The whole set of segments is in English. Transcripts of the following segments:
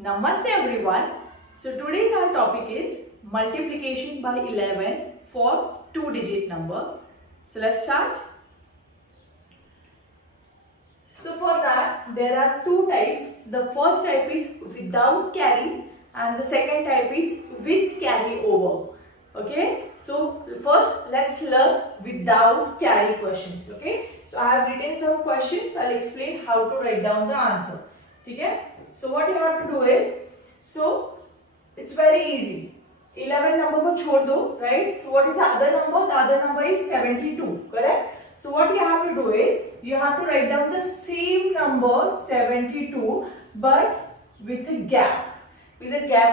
Namaste everyone. So today's our topic is multiplication by 11 for two-digit number. So let's start. So for that there are two types. The first type is without carry and the second type is with carry over. Okay. So first let's learn without carry questions. Okay. So I have written some questions. I'll explain how to write down the answer. Okay. So what you have to do is, so it's very easy. 11 number को छोड़ दो, right? So what is the other number? The other number is 72, correct? So what you have to do is, you have to write down the same number 72, but with a gap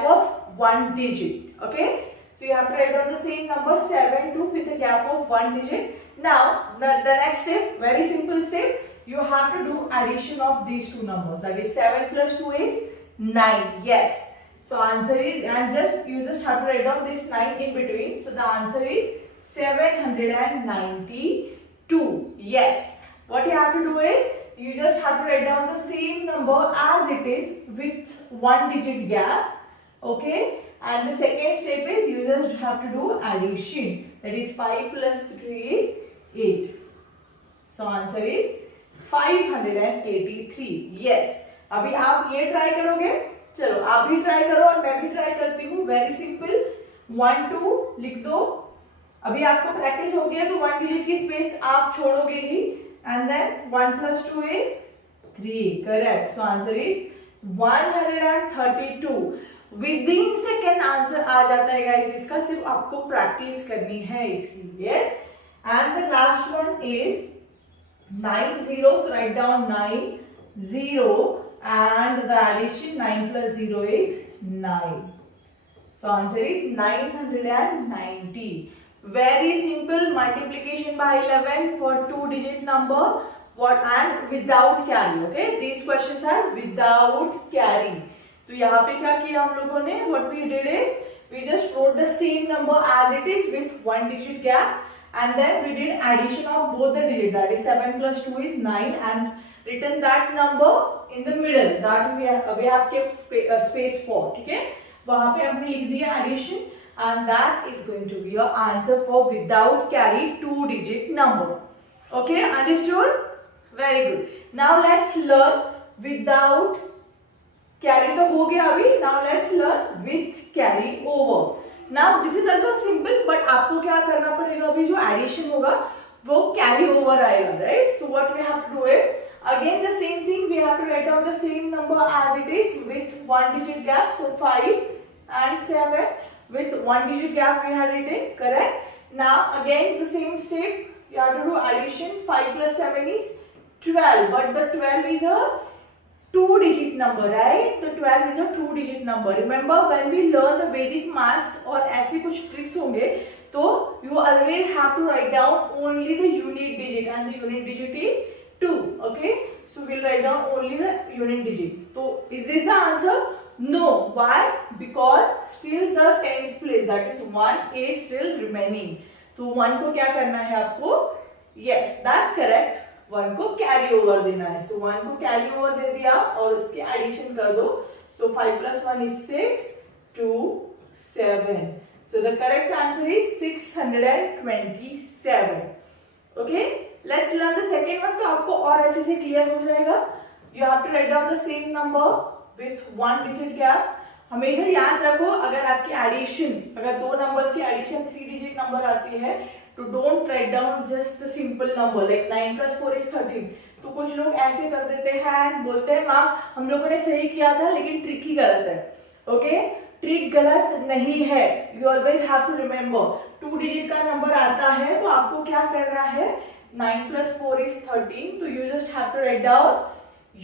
of one digit. Okay? So you have to write down the same number 72 with a gap of one digit. Now the next step, very simple step. You have to do addition of these two numbers. That is 7 plus 2 is 9. Yes. So answer is, and you just have to write down this 9 in between. So the answer is 792. Yes. What you have to do is, you just have to write down the same number as it is with one digit gap. Okay. And the second step is, you just have to do addition. That is 5 plus 3 is 8. So answer is 583. Yes. अभी आप ये try करोगे, चलो आप भी try करो और मैं भी ट्राई करती हूँ. Very simple. 1 2 लिख दो. अभी आपको प्रैक्टिस हो गया तो वन डिजिट की स्पेस आप छोड़ोगे ही. And then 1 plus 2 is 3. Correct. So answer is 132. Within second answer आ जाता है गाइस. इसका सिर्फ आपको प्रैक्टिस करनी है इसकी. Yes. And the last one is 9 0. So write down 9 0 and the addition 9 plus 0 is 9. So answer is 990. Very simple multiplication by 11 for two-digit number. What and without carry. Okay, these questions are without carry. तो यहाँ पे क्या किया हम लोगों ने? What we did is we just wrote the same number as it is with one digit gap. And then we did addition of both the digits. That is 7 plus 2 is 9, and written that number in the middle. That we have kept space for. Okay? वहाँ पे हमने लिख दिया addition, and that is going to be your answer for without carry two-digit number. Okay? Understood? Very good. Now let's learn without carry. तो हो गया अभी. Now let's learn with carry over. Now this is also simple, but आपको क्या करना पड़ेगा? अभी जो एडिशन होगा वो कैरी ओवर आएगा, right? So what we have to do is again the same thing. We have to write down the same number as it is with one digit gap. So 5 and 7 with one digit gap we had written, correct? Now again the same step. You have to do addition. 5 plus 7 is 12, but the 12 is a two-digit number, right? The 12 is a two-digit number. Remember when we learn the Vedic maths और ऐसे कुछ tricks होंगे, तो you always have to write down only the unit digit, and the unit digit is 2. Okay? So we'll write down only the unit digit. So is this the answer? No. Why? Because still the tens place, that is 1, is still remaining. तो 1 को क्या करना है आपको? Yes, that's correct. 1 को carry over देना है. सो 1 को कैरी ओवर दे दिया और उसके एडिशन कर दो. So 5 plus 1 is 6, 2, 7. So the correct answer is 627. Okay, let's learn the second one. तो आपको और अच्छे से क्लियर हो जाएगा. You have to write down the same number with one digit gap. हमेशा याद रखो, अगर आपकी एडिशन, अगर दो नंबर्स की एडिशन 3 डिजिट नंबर आती है, तो don't write down just the simple number like 9 plus 4 is 13. तो कुछ लोग ऐसे कर देते हैं, बोलते हैं मैम हम लोगों ने सही किया था लेकिन ट्रिक ही गलत है. ओके, ट्रिक गलत नहीं है. You always have to remember, 2 digit का नंबर आता है तो आपको क्या करना है? 9 plus 4 is 13. तो you just have to write down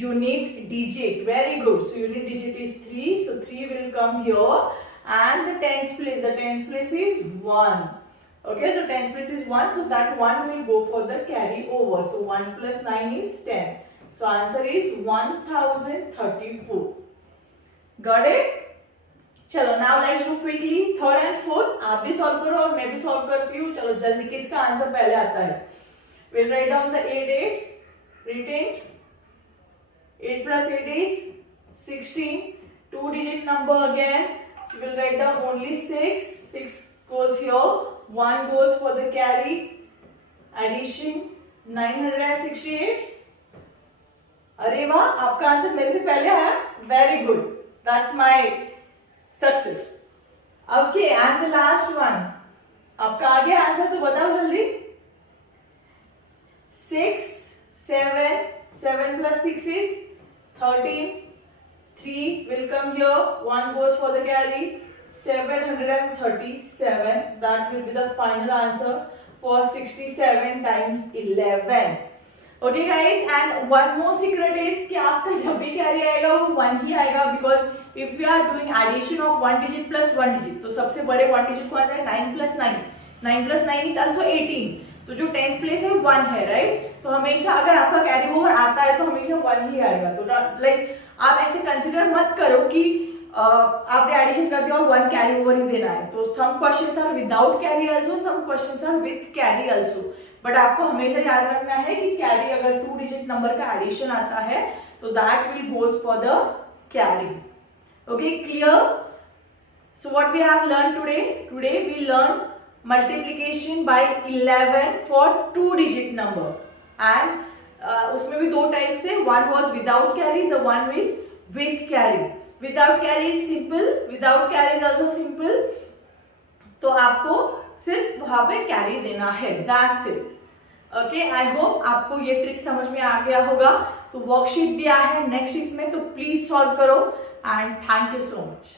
unit digit. Very good. So unit digit is 3. So 3 will come here, and the tens place is 1. Okay, the tens place is 1, so that 1 will go for the carry over. So 1 plus 9 is 10. So answer is 1034. Got it? चलो now let's do quickly third and fourth. आप भी solve करो और मैं भी solve करती हूँ. चलो जल्दी, किसका आंसर पहले आता है? We'll write down the 8 written. 8 plus 8 is 16. 2-digit number again. So we'll write down only 6. 6 goes here. 1 goes for the carry. Addition 968. अरे वाह, आपका आंसर मेरे से पहले आया. Very good. That's my success. Okay, and the last one. आपका आ गया answer तो बताओ जल्दी. 6, 7, 7 plus 6 is 13. 3 will come here. 1 goes for the carry. 737. That will be the final answer for 67 times 11. Okay guys, and one more secret is कि आपका जब भी carry आएगा वो 1 ही आएगा, because if we are doing addition of 1 digit plus 1 digit तो सबसे बड़े 1 digit कौन सा है? 9 plus 9. 9 plus 9 is also 18. तो जो 10th प्लेस है 1 है, राइट? तो हमेशा अगर आपका कैरी ओवर आता है तो हमेशा 1 ही आएगा. तो लाइक आप ऐसे कंसिडर मत करो कि आपने एडिशन कर दिया और 1 कैरी ओवर ही देना है. तो some questions are without carry also, some questions are with carry also. But आपको हमेशा याद रखना है कि कैरी अगर 2 डिजिट नंबर का एडिशन आता है तो that will goes for the carry. Okay, clear? So what we have learn today? Today we learn multiplication by 11 for 2 digit number. And उसमें भी 2 टाइप्स थे. One was without carry, the one is with carry. Without carry is simple, without carry is also simple. तो आपको सिर्फ वहां पे carry देना है, that's it. Okay, I hope आपको ये ट्रिक समझ में आ गया होगा. तो वर्कशीट दिया है नेक्स्ट इसमें, तो प्लीज सॉल्व करो. And thank you so much.